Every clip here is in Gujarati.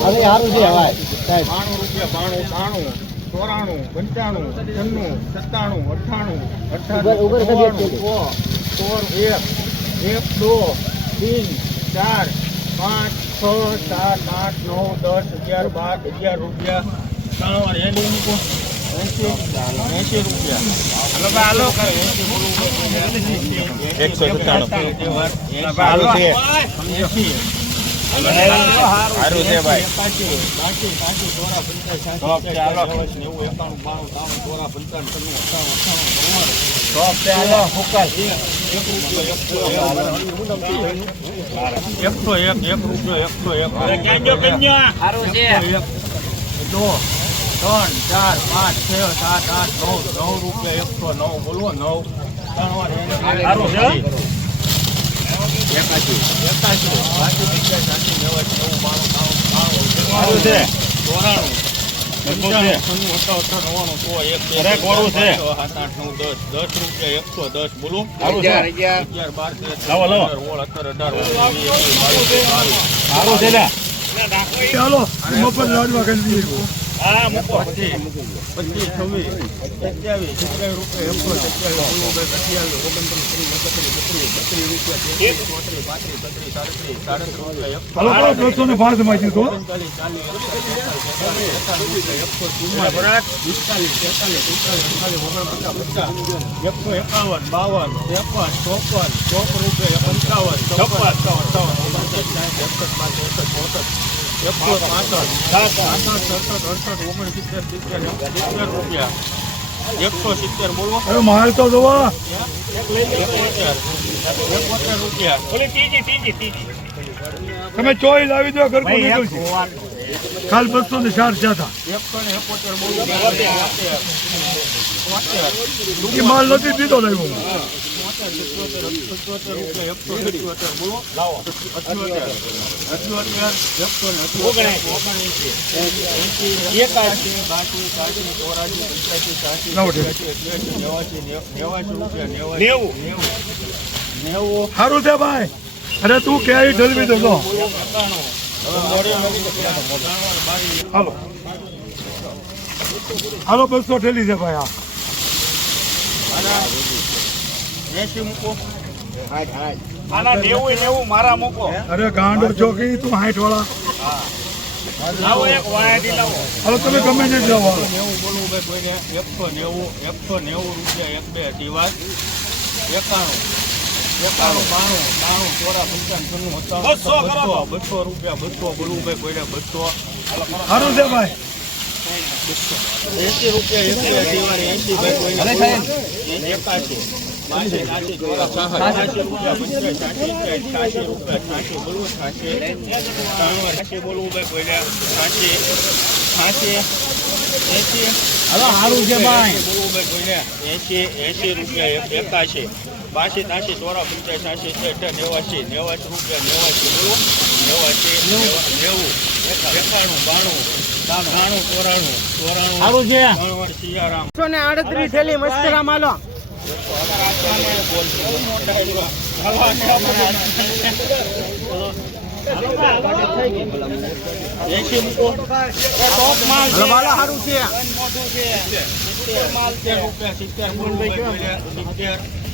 હવે સારું છે ભાઈ રૂપિયા બાણું ત્રાણું ચોરાણું પંચાણું છન્નું સત્તાણું અઠાણું. સો સોળ એક એક દો તીન ચાર પાંચ છ સાત આઠ નવ દસ અગિયાર બાર અગિયાર રૂપિયા ત્રણ વાર એંડી મૂકો એંશી રૂપિયા. એકસો સત્તાણું. હાલો છે. સારું છે ભાઈ. એકસો એક. એક, રૂપિયો, એકસો એક. સારું છે એકસો એક. દો, ત્રણ, ચાર, પાંચ, છ, સાત, આઠ, નવ, નવ રૂપિયા, એકસો નવ, બોલો નવ. ત્રણ વાર સારું છે. એકાશી, એકાશી, બાશી, પંચાશી, સાઠી, નેવાશી, નેવું, બાણું, ત્રાણું, સારું છે. ચોરાણું, નવ, ચાલો મફત લાડવા કરી દઈએ હા, મૂકો. પચીસ, પચીસ, છવ્વીસ, સત્યાવીસ, સત્યાવીસ રૂપિયા, એકસો સત્યાવીસ, સત્યાવીસ, ઓગણત્રીસ, ત્રીસ, એકત્રીસ, બત્રીસ, બત્રીસ રૂપિયા, તેત્રીસ, ચોત્રીસ, પાંત્રીસ, છત્રીસ, સાડત્રીસ, સાડત્રીસ રૂપિયા, એકસો ને પાંચમાંથી તો. ચાલીસ, રૂપિયા, એકસો ચુમ્માલીસ, પિસ્તાલીસ, તેતાલીસ, ચુમ્માલીસ, અડતાલીસ, ઓગણપચાસ, પચાસ, એકસો એકાવન, બાવન, ત્રેપન, ચોપન, ચોપન રૂપિયા, પંચાવન, ચોપન ચોપન ઓગણસાઠ, સાઠ, એકસઠ, બાસઠ, ત્રેસઠ, ચોસઠ, એકસો રૂપિયા, એકસો સિત્તેર બોલો. માલ તો જોવા. રૂપિયા. તમે ચોઈસ આવી દો ઘર કાલ બસો ને ચાર થયા હતા એ માલ નથી દીધો લાવ્યો સારું છે ભાઈ અરે તું ક્યાંય જલ્દી દેજો હાલો હાલો, બસો ઠેલી છે ભાઈ આ. આના નેવું નેવું મારા મૂકો. અરે ગાંડો ચોકી તું હાઈટ વાળા લાવો એક વાયડી લાવો. હાલો તમે ગમે તે જાઓ હાલો. નેવું બોલવું ભાઈ કોઈને. એકસો નેવું એકસો નેવું રૂપિયા એક બે દિવાસ એકાણું. એકાણું બાણું બાણું ચોરા પંચાવન છન્નું સત્તાણું બસો બસો બસો રૂપિયા બસો બોલવું ભાઈ કોઈને બસો. સારું છે ભાઈ. એસી રૂપિયા બે દિવાળી એસી ભાઈ કોઈને. એકાશી રૂપિયા નેવાસી રૂપિયા નેવાસી નેવું એકાણું બાણું ત્રાણું ચોરાણું ચોરાણું સારું છે ને આડત્રીસ થેલી મસ્કરા માલો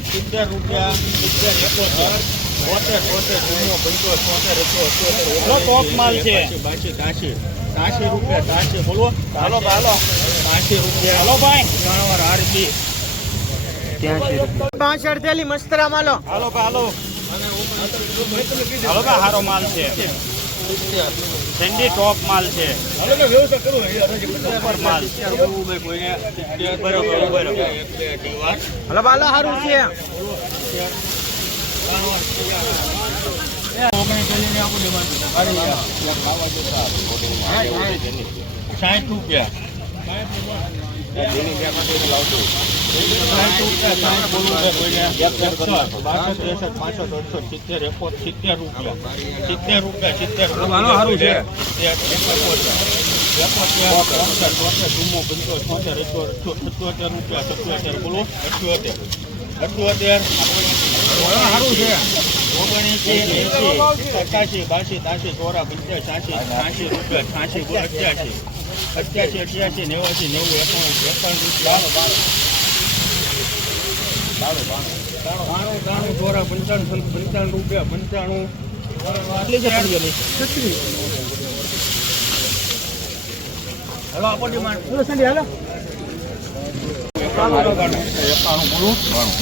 સિત્તેર રૂપિયા સિત્તેર બોતેર બોતેર જૂનો પંચોતેર ચોતેર એકસો ટોપ માલ છે. બાસી કાશી કાશી રૂપિયા કાશી બોલો હાલો હાલો કાશી રૂપિયા હાલો ભાઈ ત્રણ બાસઠ થેલી મસ્કરા માલો હાલો હાલો. હાલો ભાઈ હારો માલ છે. સેન્ડી ટોપ માલ છે. સુપર માલ બરોબર બરોબર સારું છે. સાઠ રૂપિયા. છે છોતેર, અઠ્યોતેર, અઠ્યોતેર બોલો, અઠ્યોતેર. અઠ્યોતેર, ઓગણએંસી, એકાશી, બાસી, ત્યાસી, ચોરા, પંચ્યાસી, રૂપિયા, છ્યાસી, બોલો. અઠ્યાસી, અઠ્યાસી, નેવાસી, નેવું, એકાણું, એકાણું. બાણું, પંચાણું, પંચાણું રૂપિયા, પંચાણું. હલો.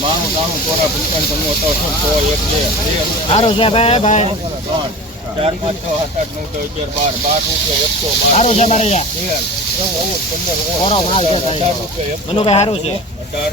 બાણું, ત્રાણું, ચોરા, પંચાણું, પંચાણું, રૂપિયા. ભાઈ ચાર, પાંચ, છ, સાત, આઠ, નવ, દસ, અગિયાર, બાર, બાર રૂપિયા, એકસો બાર. પંદર, અઢાર રૂપિયા, અઢાર,